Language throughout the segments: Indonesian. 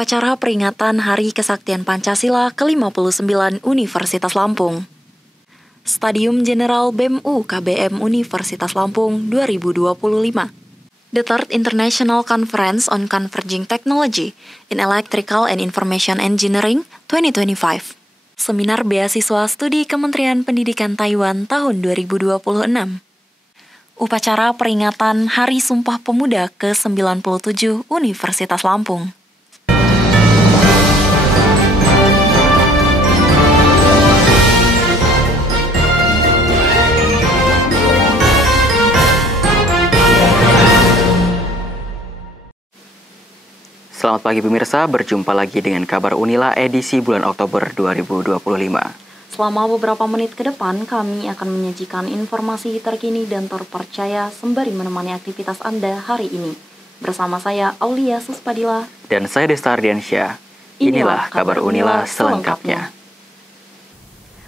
upacara peringatan Hari Kesaktian Pancasila ke-59 Universitas Lampung. Stadium Jenderal BEM UKBM Universitas Lampung 2025. The Third International Conference on Converging Technology in Electrical and Information Engineering 2025. Seminar Beasiswa Studi Kementerian Pendidikan Taiwan tahun 2026. Upacara peringatan Hari Sumpah Pemuda ke-97 Universitas Lampung. Selamat pagi pemirsa, berjumpa lagi dengan kabar Unila edisi bulan Oktober 2025. Selama beberapa menit ke depan, kami akan menyajikan informasi terkini dan terpercaya sembari menemani aktivitas Anda hari ini. Bersama saya, Aulia Suspadila. Dan saya Desta Ardiansyah. Inilah kabar Unila selengkapnya.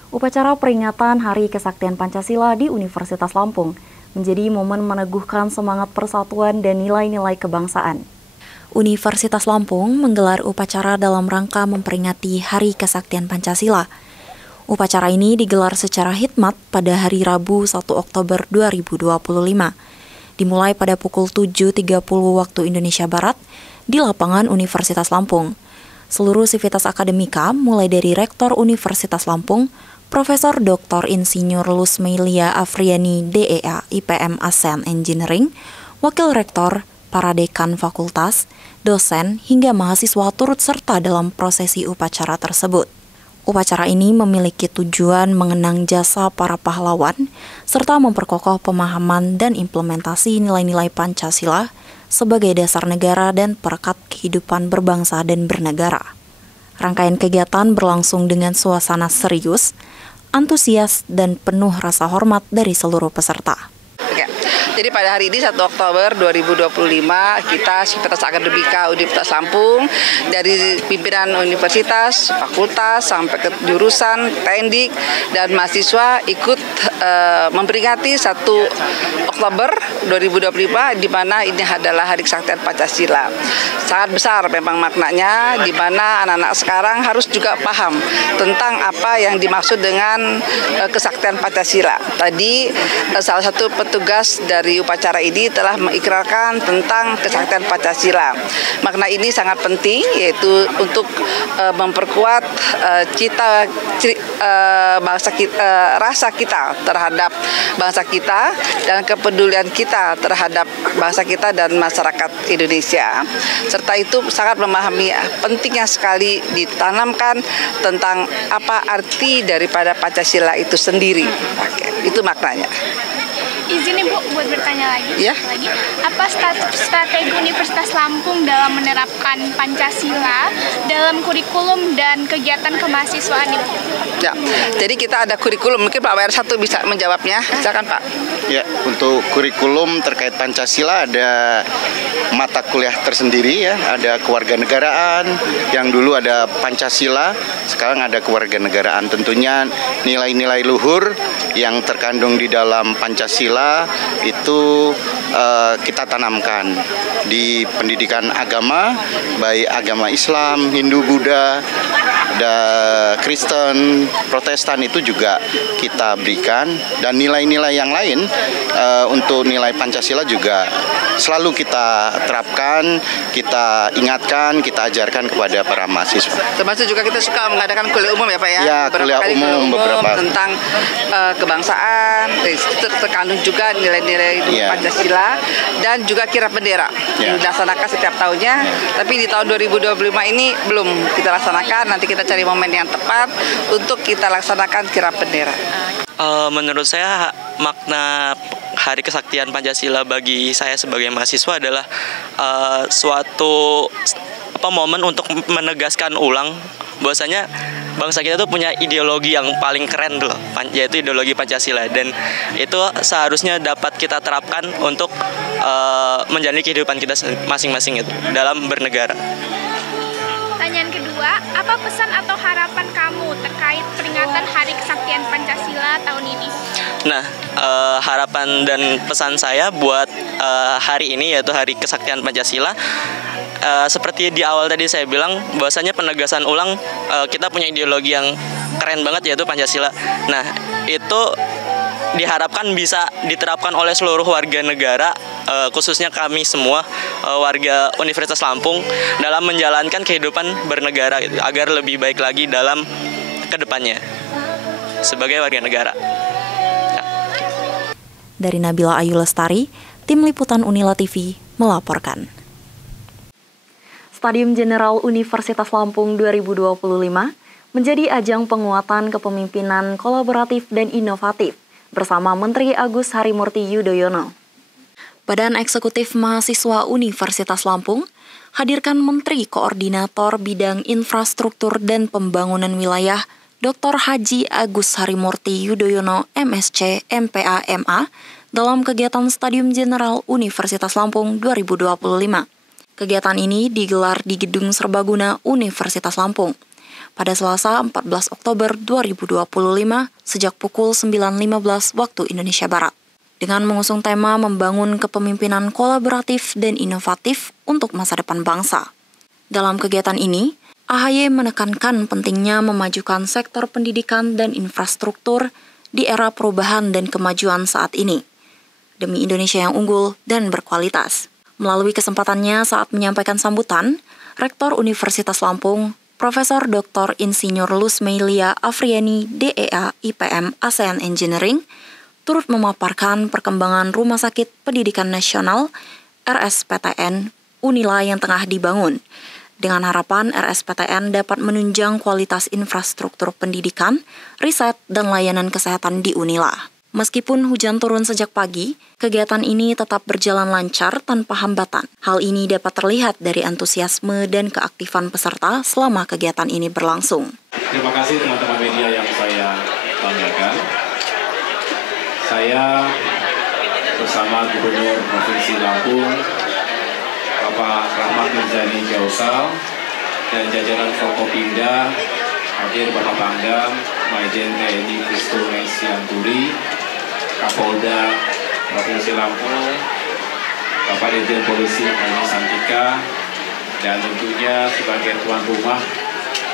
Upacara peringatan Hari Kesaktian Pancasila di Universitas Lampung menjadi momen meneguhkan semangat persatuan dan nilai-nilai kebangsaan. Universitas Lampung menggelar upacara dalam rangka memperingati Hari Kesaktian Pancasila. Upacara ini digelar secara khidmat pada hari Rabu 1 Oktober 2025. Dimulai pada pukul 7.30 waktu Indonesia Barat di lapangan Universitas Lampung. Seluruh sivitas akademika mulai dari Rektor Universitas Lampung, Profesor Dr. Insinyur Lusmeilia Afriani DEA IPM ASEAN Engineering, Wakil Rektor, para dekan fakultas, dosen, hingga mahasiswa turut serta dalam prosesi upacara tersebut. Upacara ini memiliki tujuan mengenang jasa para pahlawan, serta memperkokoh pemahaman dan implementasi nilai-nilai Pancasila sebagai dasar negara dan perekat kehidupan berbangsa dan bernegara. Rangkaian kegiatan berlangsung dengan suasana serius, antusias, dan penuh rasa hormat dari seluruh peserta. Jadi pada hari ini 1 Oktober 2025 kita Sivitas Akademika Universitas Lampung dari pimpinan universitas, fakultas sampai ke jurusan, teknik dan mahasiswa ikut memperingati 1 Oktober 2025 di mana ini adalah Hari Kesaktian Pancasila. Sangat besar memang maknanya di mana anak-anak sekarang harus juga paham tentang apa yang dimaksud dengan kesaktian Pancasila. Tadi salah satu petugas dari upacara ini telah mengikrarkan tentang kesaktian Pancasila. Makna ini sangat penting yaitu untuk memperkuat rasa kita terhadap bangsa kita dan kepedulian kita terhadap bangsa kita dan masyarakat Indonesia. Serta itu sangat memahami pentingnya sekali ditanamkan tentang apa arti daripada Pancasila itu sendiri. Oke, itu maknanya. Izin Ibu buat bertanya lagi. Ya. Apa strategi Universitas Lampung dalam menerapkan Pancasila dalam kurikulum dan kegiatan kemahasiswaan Ibu? Ya, jadi kita ada kurikulum. Mungkin Pak WR1 bisa menjawabnya. Silakan Pak. Ya, untuk kurikulum terkait Pancasila ada mata kuliah tersendiri ya. Ada kewarganegaraan, yang dulu ada Pancasila, sekarang ada kewarganegaraan. Tentunya nilai-nilai luhur yang terkandung di dalam Pancasila itu kita tanamkan di pendidikan agama, baik agama Islam, Hindu, Buddha, dan Kristen, Protestan itu juga kita berikan, dan nilai-nilai yang lain untuk nilai Pancasila juga selalu kita terapkan, kita ingatkan, kita ajarkan kepada para mahasiswa. Termasuk juga kita suka mengadakan kuliah umum ya Pak ya? Ya, kuliah umum beberapa tentang kebangsaan, terkandung juga nilai-nilai Pancasila dan juga kirap bendera yang dilaksanakan setiap tahunnya. Tapi di tahun 2025 ini belum kita laksanakan. Nanti kita cari momen yang tepat untuk kita laksanakan kirap bendera. Menurut saya makna Hari Kesaktian Pancasila bagi saya sebagai mahasiswa adalah suatu momen untuk menegaskan ulang bahwasanya bangsa kita tuh punya ideologi yang paling keren loh, yaitu ideologi Pancasila, dan itu seharusnya dapat kita terapkan untuk menjalani kehidupan kita masing-masing itu dalam bernegara. Pertanyaan kedua, apa pesan atau harapan kamu terkait peringatan Hari Kesaktian Pancasila tahun ini? Nah, harapan dan pesan saya buat hari ini yaitu Hari Kesaktian Pancasila seperti di awal tadi saya bilang bahwasanya penegasan ulang kita punya ideologi yang keren banget yaitu Pancasila. Nah, itu diharapkan bisa diterapkan oleh seluruh warga negara, khususnya kami semua warga Universitas Lampung dalam menjalankan kehidupan bernegara gitu, agar lebih baik lagi dalam kedepannya sebagai warga negara. Ya. Dari Nabila Ayu Lestari, Tim Liputan Unila TV melaporkan. Stadium Jenderal Universitas Lampung 2025 menjadi ajang penguatan kepemimpinan kolaboratif dan inovatif bersama Menteri Agus Harimurti Yudhoyono. Badan Eksekutif Mahasiswa Universitas Lampung hadirkan Menteri Koordinator Bidang Infrastruktur dan Pembangunan Wilayah Dr. Haji Agus Harimurti Yudhoyono MSc MPA MA dalam kegiatan Stadium Jenderal Universitas Lampung 2025. Kegiatan ini digelar di Gedung Serbaguna Universitas Lampung pada Selasa 14 Oktober 2025 sejak pukul 9.15 waktu Indonesia Barat. Dengan mengusung tema membangun kepemimpinan kolaboratif dan inovatif untuk masa depan bangsa. Dalam kegiatan ini, AHY menekankan pentingnya memajukan sektor pendidikan dan infrastruktur di era perubahan dan kemajuan saat ini, demi Indonesia yang unggul dan berkualitas. Melalui kesempatannya saat menyampaikan sambutan, Rektor Universitas Lampung, Profesor Dr. Insinyur Lusmeilia Afriani DEA IPM ASEAN Engineering, turut memaparkan perkembangan Rumah Sakit Pendidikan Nasional RSPTN Unila yang tengah dibangun, dengan harapan RSPTN dapat menunjang kualitas infrastruktur pendidikan, riset, dan layanan kesehatan di Unila. Meskipun hujan turun sejak pagi, kegiatan ini tetap berjalan lancar tanpa hambatan. Hal ini dapat terlihat dari antusiasme dan keaktifan peserta selama kegiatan ini berlangsung. Terima kasih teman-teman media yang saya banggakan. Saya bersama Gubernur Provinsi Lampung, Bapak Rahmat Mirzani Jausal, dan jajaran Forkopimda, hadir Bapak Pangdam, Majen TNI Kristo Mesianturi, Kapolda Provinsi Lampung, Bapak Dirjen Polisi Hadi Santika, dan tentunya sebagai tuan rumah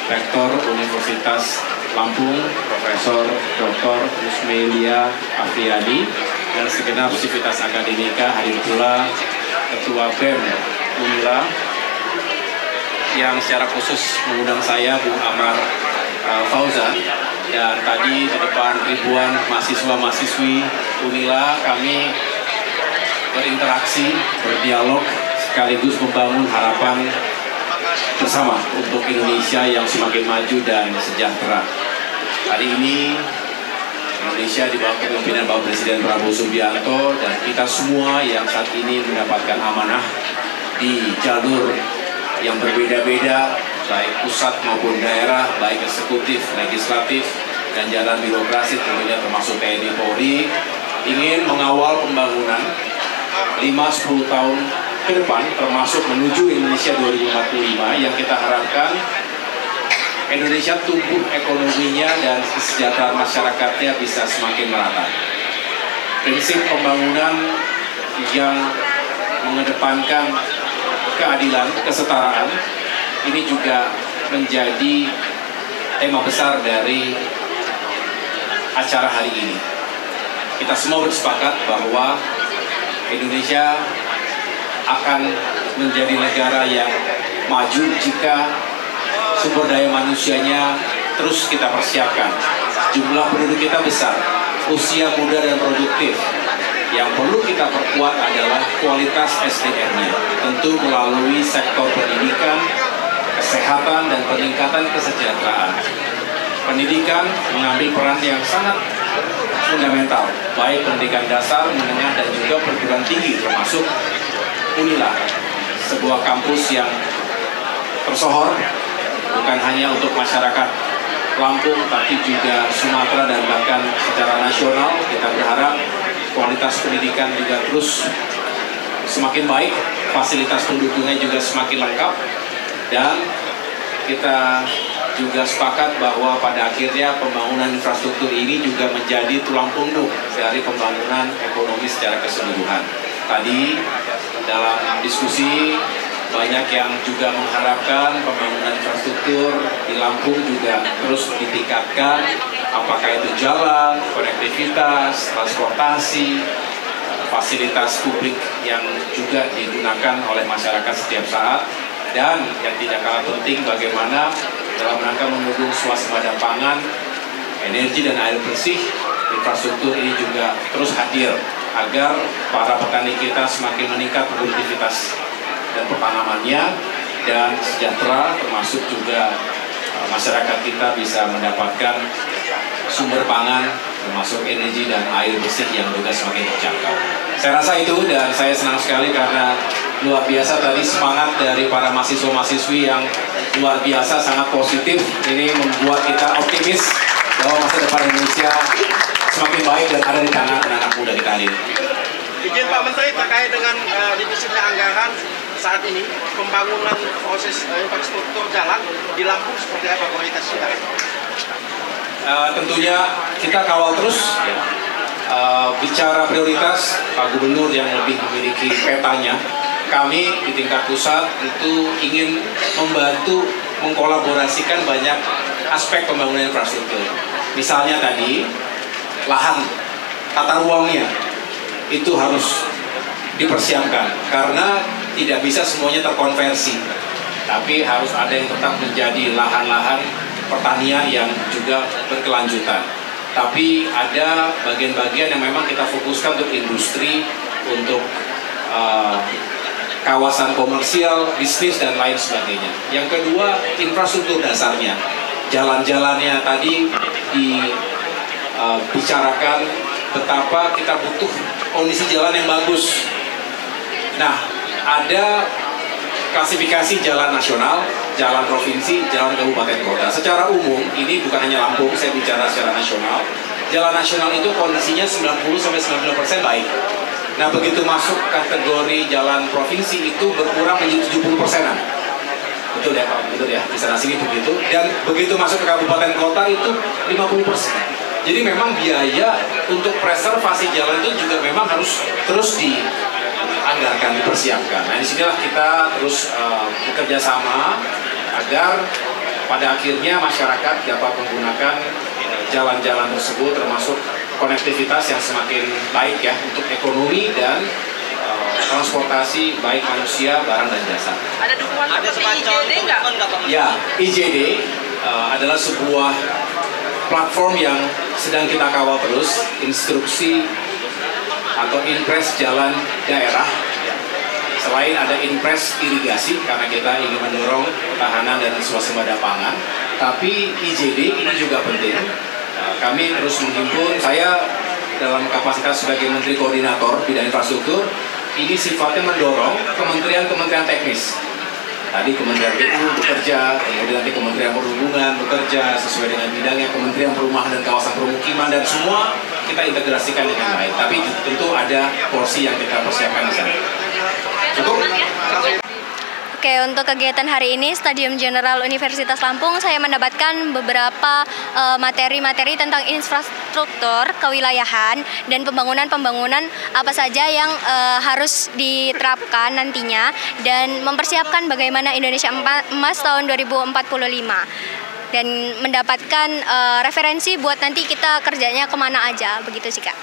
Rektor Universitas Lampung, Profesor Dr. Lusmeilia Afriani, dan segenap sivitas akademika, hadir pula Ketua BEM Unila yang secara khusus mengundang saya, Bung Amar Fauzan, dan tadi di depan ribuan mahasiswa-mahasiswi Unila kami berinteraksi, berdialog, sekaligus membangun harapan bersama untuk Indonesia yang semakin maju dan sejahtera. Hari ini Indonesia di bawah kepemimpinan Bapak Presiden Prabowo Subianto dan kita semua yang saat ini mendapatkan amanah di jalur yang berbeda-beda, baik pusat maupun daerah, baik eksekutif, legislatif, dan jalan birokrasi tentunya termasuk TNI Polri, ingin mengawal pembangunan 5-10 tahun ke depan, termasuk menuju Indonesia 2045 yang kita harapkan Indonesia tumbuh ekonominya dan kesejahteraan masyarakatnya bisa semakin merata. Prinsip pembangunan yang mengedepankan keadilan, kesetaraan, ini juga menjadi tema besar dari acara hari ini. Kita semua bersepakat bahwa Indonesia akan menjadi negara yang maju jika sumber daya manusianya terus kita persiapkan. Jumlah penduduk kita besar, usia muda dan produktif. Yang perlu kita perkuat adalah kualitas SDM-nya, tentu melalui sektor pendidikan, kesehatan, dan peningkatan kesejahteraan. Pendidikan mengambil peran yang sangat fundamental, baik pendidikan dasar, menengah, dan juga perguruan tinggi, termasuk Unila, sebuah kampus yang tersohor, bukan hanya untuk masyarakat Lampung, tapi juga Sumatera dan bahkan secara nasional. Kita berharap kualitas pendidikan juga terus semakin baik, fasilitas pendukungnya juga semakin lengkap, dan kita juga sepakat bahwa pada akhirnya pembangunan infrastruktur ini juga menjadi tulang punggung dari pembangunan ekonomi secara keseluruhan. Tadi dalam diskusi banyak yang juga mengharapkan pembangunan infrastruktur di Lampung juga terus ditingkatkan, apakah itu jalan, konektivitas, transportasi, fasilitas publik yang juga digunakan oleh masyarakat setiap saat, dan yang tidak kalah penting bagaimana dalam rangka mendukung swasembada pangan, energi dan air bersih, infrastruktur ini juga terus hadir agar para petani kita semakin meningkat produktivitas dan pertanamannya dan sejahtera, termasuk juga masyarakat kita bisa mendapatkan sumber pangan termasuk energi dan air bersih yang juga semakin terjangkau. Saya rasa itu, dan saya senang sekali karena luar biasa tadi semangat dari para mahasiswa-mahasiswi yang luar biasa, sangat positif. Ini membuat kita optimis bahwa masa depan Indonesia semakin baik dan ada di tangan anak-anak muda kita ini. Izin Pak Menteri terkait dengan defisitnya anggaran saat ini, pembangunan proses infrastruktur jalan di Lampung seperti apa prioritas kita? Tentunya kita kawal terus. Bicara prioritas, Pak Gubernur yang lebih memiliki petanya, kami di tingkat pusat itu ingin membantu mengkolaborasikan banyak aspek pembangunan infrastruktur. Misalnya tadi, lahan, tata ruangnya itu harus dipersiapkan karena tidak bisa semuanya terkonversi, tapi harus ada yang tetap menjadi lahan-lahan pertanian yang juga berkelanjutan. Tapi ada bagian-bagian yang memang kita fokuskan untuk industri, untuk kawasan komersial, bisnis, dan lain sebagainya. Yang kedua, infrastruktur dasarnya. Jalan-jalannya tadi dibicarakan betapa kita butuh kondisi jalan yang bagus. Nah, ada klasifikasi jalan nasional, jalan provinsi, jalan kabupaten kota. Secara umum, ini bukan hanya Lampung, saya bicara secara nasional. Jalan nasional itu kondisinya 90-90% baik. Nah, begitu masuk kategori jalan provinsi itu berkurang menjadi 70%-an. Betul ya Pak? Betul ya, di sana sini begitu. Dan begitu masuk ke kabupaten kota itu 50%. Jadi memang biaya untuk preservasi jalan itu juga memang harus terus dianggarkan, dipersiapkan. Nah, disinilah kita terus bekerja sama agar pada akhirnya masyarakat dapat menggunakan jalan-jalan tersebut, termasuk konektivitas yang semakin baik ya untuk ekonomi dan transportasi baik manusia, barang dan jasa. Ada dukungan seperti IJD nggak? Ya, IJD adalah sebuah platform yang sedang kita kawal terus, instruksi atau impres jalan daerah. Selain ada impres irigasi karena kita ingin mendorong ketahanan dan swasembada pangan, tapi IJD ini juga penting. Kami terus menghimpun, saya dalam kapasitas sebagai Menteri Koordinator Bidang Infrastruktur, ini sifatnya mendorong kementerian-kementerian teknis. Tadi Kementerian PU bekerja, kemudian nanti Kementerian Perhubungan bekerja sesuai dengan bidangnya, Kementerian Perumahan dan Kawasan Permukiman, dan semua kita integrasikan dengan baik. Tapi tentu ada porsi yang kita persiapkan di sana. Cukup? Oke, untuk kegiatan hari ini Stadium Jenderal Universitas Lampung, saya mendapatkan beberapa materi-materi tentang infrastruktur kewilayahan dan pembangunan-pembangunan apa saja yang harus diterapkan nantinya dan mempersiapkan bagaimana Indonesia Emas tahun 2045 dan mendapatkan referensi buat nanti kita kerjanya kemana aja, begitu sih Kak.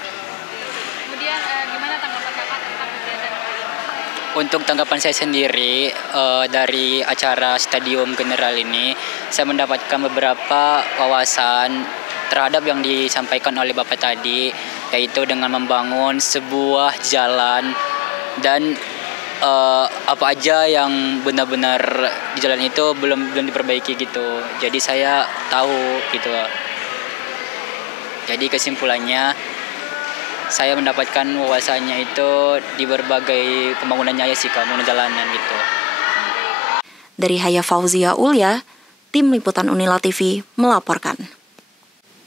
Kemudian gimana tanggapan Kakak tentang kegiatan? Untuk tanggapan saya sendiri dari acara Stadium General ini, saya mendapatkan beberapa wawasan terhadap yang disampaikan oleh Bapak tadi, yaitu dengan membangun sebuah jalan dan apa aja yang benar-benar di jalan itu belum diperbaiki gitu. Jadi saya tahu gitu. Jadi kesimpulannya, saya mendapatkan wawasannya itu di berbagai pembangunannya ya sih, pembangunan jalanan gitu. Dari Haya Fauzia Ulya, Tim Liputan Unila TV melaporkan.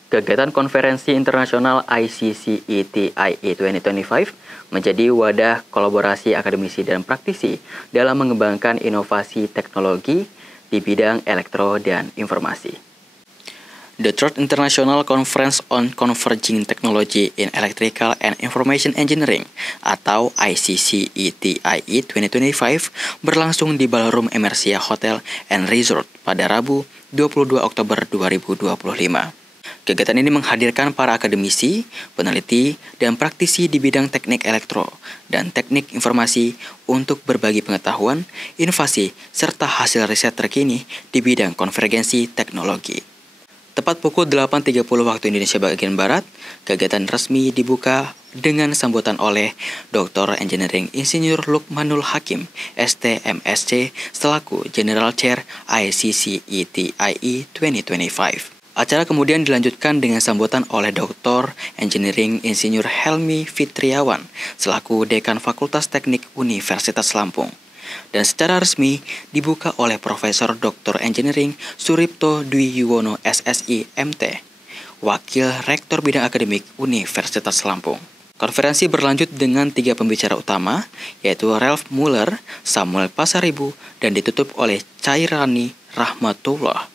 Kegiatan konferensi internasional ICCETIE 2025 menjadi wadah kolaborasi akademisi dan praktisi dalam mengembangkan inovasi teknologi di bidang elektro dan informasi. The Third International Conference on Converging Technology in Electrical and Information Engineering atau ICCETIE 2025 berlangsung di Ballroom Emersia Hotel and Resort pada Rabu 22 Oktober 2025. Kegiatan ini menghadirkan para akademisi, peneliti, dan praktisi di bidang teknik elektro dan teknik informasi untuk berbagi pengetahuan, inovasi, serta hasil riset terkini di bidang konvergensi teknologi. Tepat pukul 8.30 waktu Indonesia bagian Barat, kegiatan resmi dibuka dengan sambutan oleh Dr. Engineering Insinyur Lukmanul Hakim, STMSC, selaku General Chair ICCETIE 2025. Acara kemudian dilanjutkan dengan sambutan oleh Dr. Engineering Insinyur Helmi Fitriawan, selaku Dekan Fakultas Teknik Universitas Lampung. Dan secara resmi dibuka oleh Profesor Dr. Engineering Suripto Dwi Yuwono SSI MT, Wakil Rektor Bidang Akademik Universitas Lampung. Konferensi berlanjut dengan 3 pembicara utama, yaitu Ralph Muller, Samuel Pasaribu, dan ditutup oleh Cairani Rahmatullah.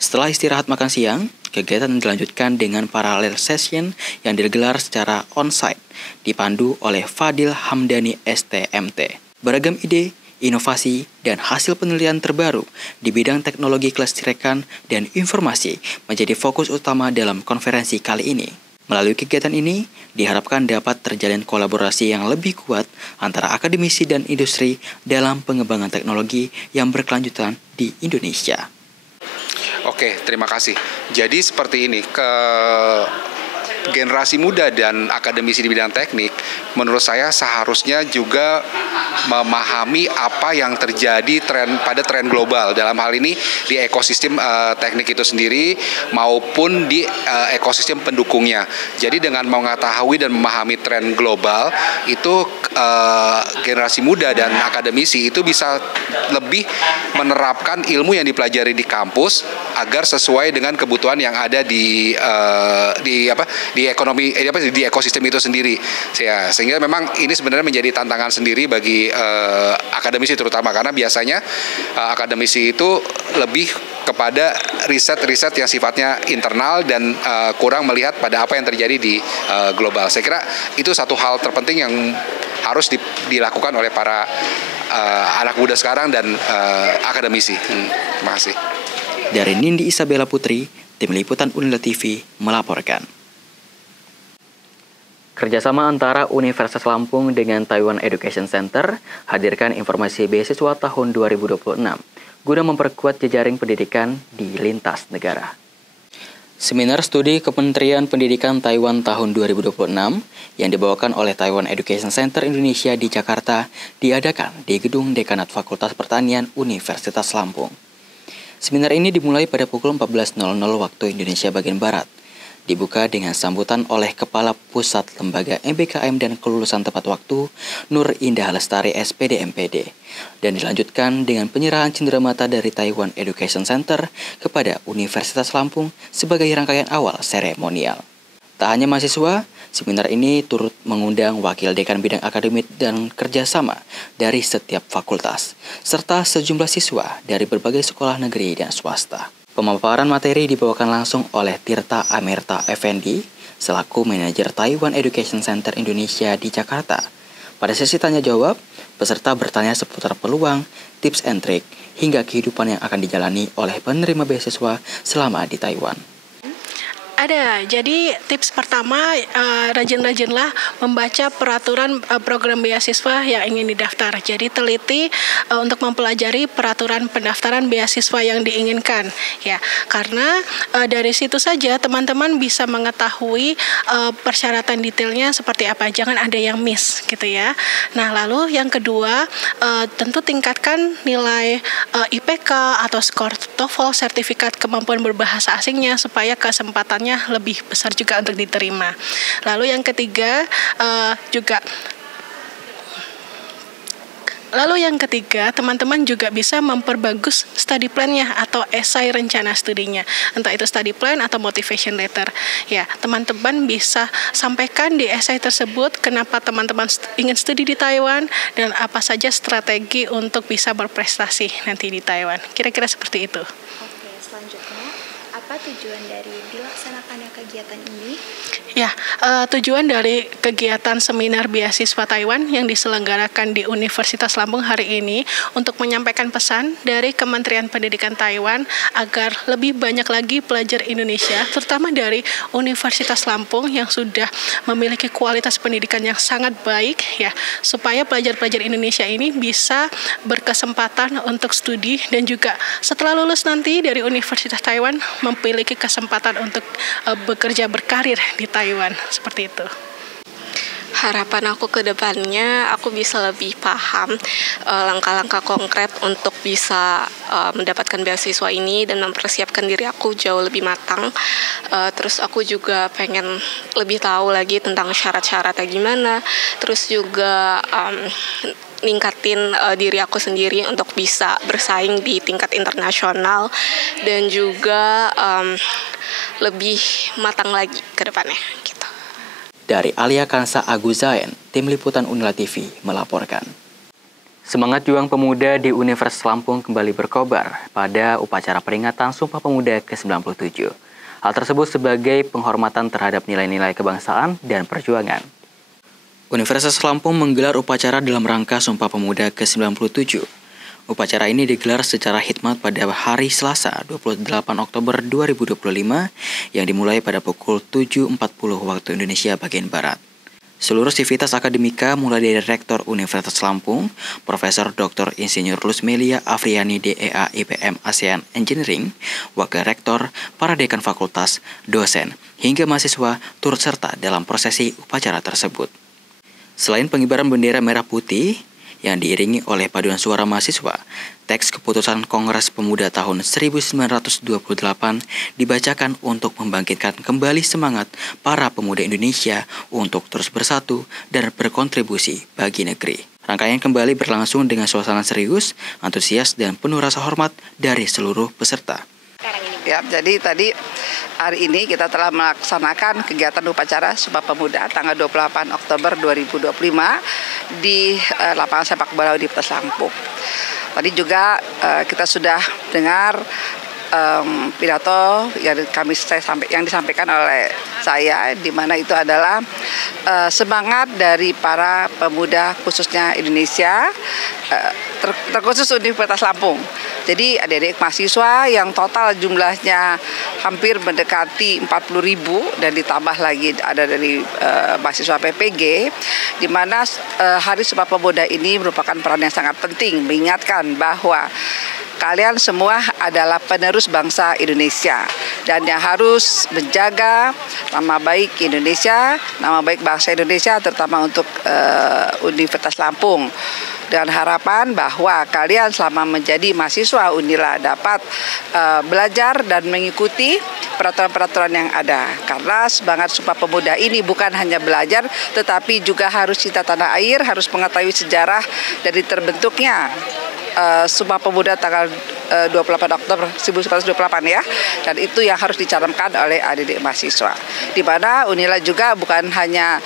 Setelah istirahat makan siang, kegiatan dilanjutkan dengan parallel session yang digelar secara on-site, dipandu oleh Fadil Hamdani STMT. Beragam ide, inovasi, dan hasil penelitian terbaru di bidang teknologi kelistrikan dan informasi menjadi fokus utama dalam konferensi kali ini. Melalui kegiatan ini, diharapkan dapat terjalin kolaborasi yang lebih kuat antara akademisi dan industri dalam pengembangan teknologi yang berkelanjutan di Indonesia. Oke, terima kasih. Jadi seperti ini, generasi muda dan akademisi di bidang teknik, menurut saya seharusnya juga memahami apa yang terjadi pada tren global. Dalam hal ini di ekosistem teknik itu sendiri maupun di ekosistem pendukungnya. Jadi dengan mengetahui dan memahami tren global, itu generasi muda dan akademisi itu bisa lebih menerapkan ilmu yang dipelajari di kampus agar sesuai dengan kebutuhan yang ada di ekonomi di ekosistem itu sendiri. Sehingga memang ini sebenarnya menjadi tantangan sendiri bagi akademisi terutama, karena biasanya akademisi itu lebih kepada riset-riset yang sifatnya internal dan kurang melihat pada apa yang terjadi di global. Saya kira itu satu hal terpenting yang harus dilakukan oleh para anak muda sekarang dan akademisi. Terima kasih. Dari Nindi Isabella Putri, Tim Liputan Unila TV melaporkan. Kerjasama antara Universitas Lampung dengan Taiwan Education Center hadirkan informasi beasiswa tahun 2026 guna memperkuat jejaring pendidikan di lintas negara. Seminar studi Kementerian Pendidikan Taiwan tahun 2026 yang dibawakan oleh Taiwan Education Center Indonesia di Jakarta diadakan di Gedung Dekanat Fakultas Pertanian Universitas Lampung. Seminar ini dimulai pada pukul 14.00 waktu Indonesia bagian Barat. Dibuka dengan sambutan oleh Kepala Pusat Lembaga MBKM dan Kelulusan Tepat Waktu, Nur Indah Lestari SPD MPD, dan dilanjutkan dengan penyerahan cenderamata dari Taiwan Education Center kepada Universitas Lampung sebagai rangkaian awal seremonial. Tak hanya mahasiswa, seminar ini turut mengundang wakil dekan bidang akademik dan kerjasama dari setiap fakultas, serta sejumlah siswa dari berbagai sekolah negeri dan swasta. Pemaparan materi dibawakan langsung oleh Tirta Amerta Effendi, selaku manajer Taiwan Education Center Indonesia di Jakarta. Pada sesi tanya-jawab, peserta bertanya seputar peluang, tips and trik, hingga kehidupan yang akan dijalani oleh penerima beasiswa selama di Taiwan. Ada, jadi tips pertama, rajin-rajinlah membaca peraturan program beasiswa yang ingin didaftar. Jadi teliti untuk mempelajari peraturan pendaftaran beasiswa yang diinginkan. Ya, karena dari situ saja teman-teman bisa mengetahui persyaratan detailnya seperti apa. Jangan ada yang miss, gitu ya. Nah, lalu yang kedua, tentu tingkatkan nilai IPK atau skor TOEFL, sertifikat kemampuan berbahasa asingnya, supaya kesempatannya lebih besar juga untuk diterima. Lalu yang ketiga teman-teman juga bisa memperbagus study plan-nya atau esai rencana studinya. Entah itu study plan atau motivation letter. Ya, teman-teman bisa sampaikan di esai tersebut kenapa teman-teman ingin studi di Taiwan dan apa saja strategi untuk bisa berprestasi nanti di Taiwan. Kira-kira seperti itu. Oke, selanjutnya apa tujuan dari dilaksanakannya kegiatan ini? Ya, tujuan dari kegiatan seminar beasiswa Taiwan yang diselenggarakan di Universitas Lampung hari ini untuk menyampaikan pesan dari Kementerian Pendidikan Taiwan agar lebih banyak lagi pelajar Indonesia, terutama dari Universitas Lampung yang sudah memiliki kualitas pendidikan yang sangat baik, ya, supaya pelajar-pelajar Indonesia ini bisa berkesempatan untuk studi dan juga setelah lulus nanti dari Universitas Taiwan memiliki kesempatan untuk bekerja berkarir di Taiwan, seperti itu. Harapan aku ke depannya, aku bisa lebih paham langkah-langkah konkret untuk bisa mendapatkan beasiswa ini dan mempersiapkan diri aku jauh lebih matang. Terus aku juga pengen lebih tahu lagi tentang syarat-syaratnya gimana. Terus juga ningkatin diri aku sendiri untuk bisa bersaing di tingkat internasional dan juga lebih matang lagi ke depannya. Gitu. Dari Alia Kansa Aguzain, Tim Liputan Unila TV melaporkan. Semangat juang pemuda di Universitas Lampung kembali berkobar pada upacara peringatan Sumpah Pemuda ke-97. Hal tersebut sebagai penghormatan terhadap nilai-nilai kebangsaan dan perjuangan. Universitas Lampung menggelar upacara dalam rangka Sumpah Pemuda ke-97. Upacara ini digelar secara khidmat pada hari Selasa 28 Oktober 2025 yang dimulai pada pukul 7.40 waktu Indonesia bagian Barat. Seluruh sivitas akademika mulai dari Rektor Universitas Lampung, Profesor Dr. Insinyur Lusmelia Afriani DEA IPM ASEAN Engineering, Wakil Rektor, para dekan fakultas, dosen, hingga mahasiswa turut serta dalam prosesi upacara tersebut. Selain pengibaran bendera merah putih yang diiringi oleh paduan suara mahasiswa, teks keputusan Kongres Pemuda tahun 1928 dibacakan untuk membangkitkan kembali semangat para pemuda Indonesia untuk terus bersatu dan berkontribusi bagi negeri. Rangkaian kembali berlangsung dengan suasana serius, antusias, dan penuh rasa hormat dari seluruh peserta. Ya, jadi tadi hari ini kita telah melaksanakan kegiatan upacara Sumpah Pemuda tanggal 28 Oktober 2025 di lapangan sepak bola Universitas Lampung. Tadi juga kita sudah dengar pidato yang disampaikan oleh saya, di mana itu adalah semangat dari para pemuda khususnya Indonesia, terkhusus Universitas Lampung. Jadi adik-adik mahasiswa yang total jumlahnya hampir mendekati 40.000 dan ditambah lagi ada dari mahasiswa PPG, di mana Hari Sumpah Pemuda ini merupakan peran yang sangat penting mengingatkan bahwa kalian semua adalah penerus bangsa Indonesia dan yang harus menjaga nama baik Indonesia, nama baik bangsa Indonesia, terutama untuk Universitas Lampung. Dengan harapan bahwa kalian selama menjadi mahasiswa Unila dapat belajar dan mengikuti peraturan-peraturan yang ada. Karena semangat Sumpah Pemuda ini bukan hanya belajar, tetapi juga harus cinta tanah air, harus mengetahui sejarah dari terbentuknya Sumpah Pemuda tanggal 28 Oktober 1928 ya, dan itu yang harus dicanamkan oleh adik-adik mahasiswa. Di mana Unila juga bukan hanya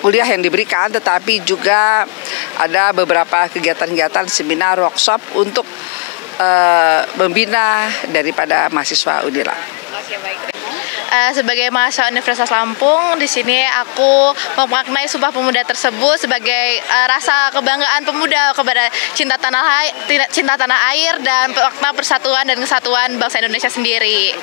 kuliah yang diberikan, tetapi juga ada beberapa kegiatan-kegiatan seminar, workshop untuk membina daripada mahasiswa Unila. Oke, baik. Sebagai mahasiswa Universitas Lampung, di sini aku memaknai Sumpah Pemuda tersebut sebagai rasa kebanggaan pemuda kepada cinta tanah air dan makna persatuan dan kesatuan bangsa Indonesia sendiri.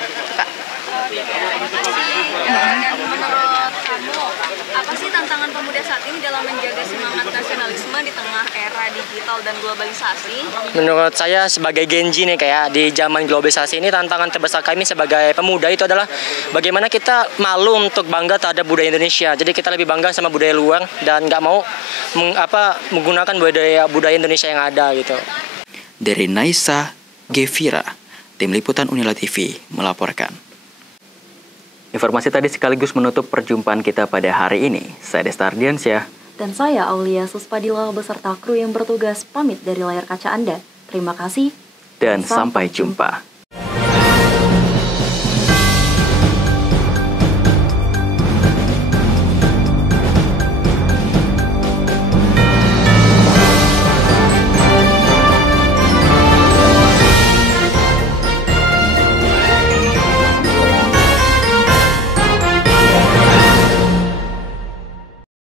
Menurut kamu, apa sih tantangan pemuda saat ini dalam menjaga semangat nasionalisme di tengah era digital dan globalisasi? Menurut saya sebagai Gen Z nih, kayak di zaman globalisasi ini, tantangan terbesar kami sebagai pemuda itu adalah bagaimana kita malu untuk bangga terhadap budaya Indonesia. Jadi kita lebih bangga sama budaya luar dan nggak mau menggunakan budaya Indonesia yang ada gitu. Dari Naisa Gevira, Tim Liputan Unila TV melaporkan. Informasi tadi sekaligus menutup perjumpaan kita pada hari ini. Saya Desta Ardiansyah. Dan saya Aulia Suspadila beserta kru yang bertugas pamit dari layar kaca Anda. Terima kasih. Dan sampai jumpa.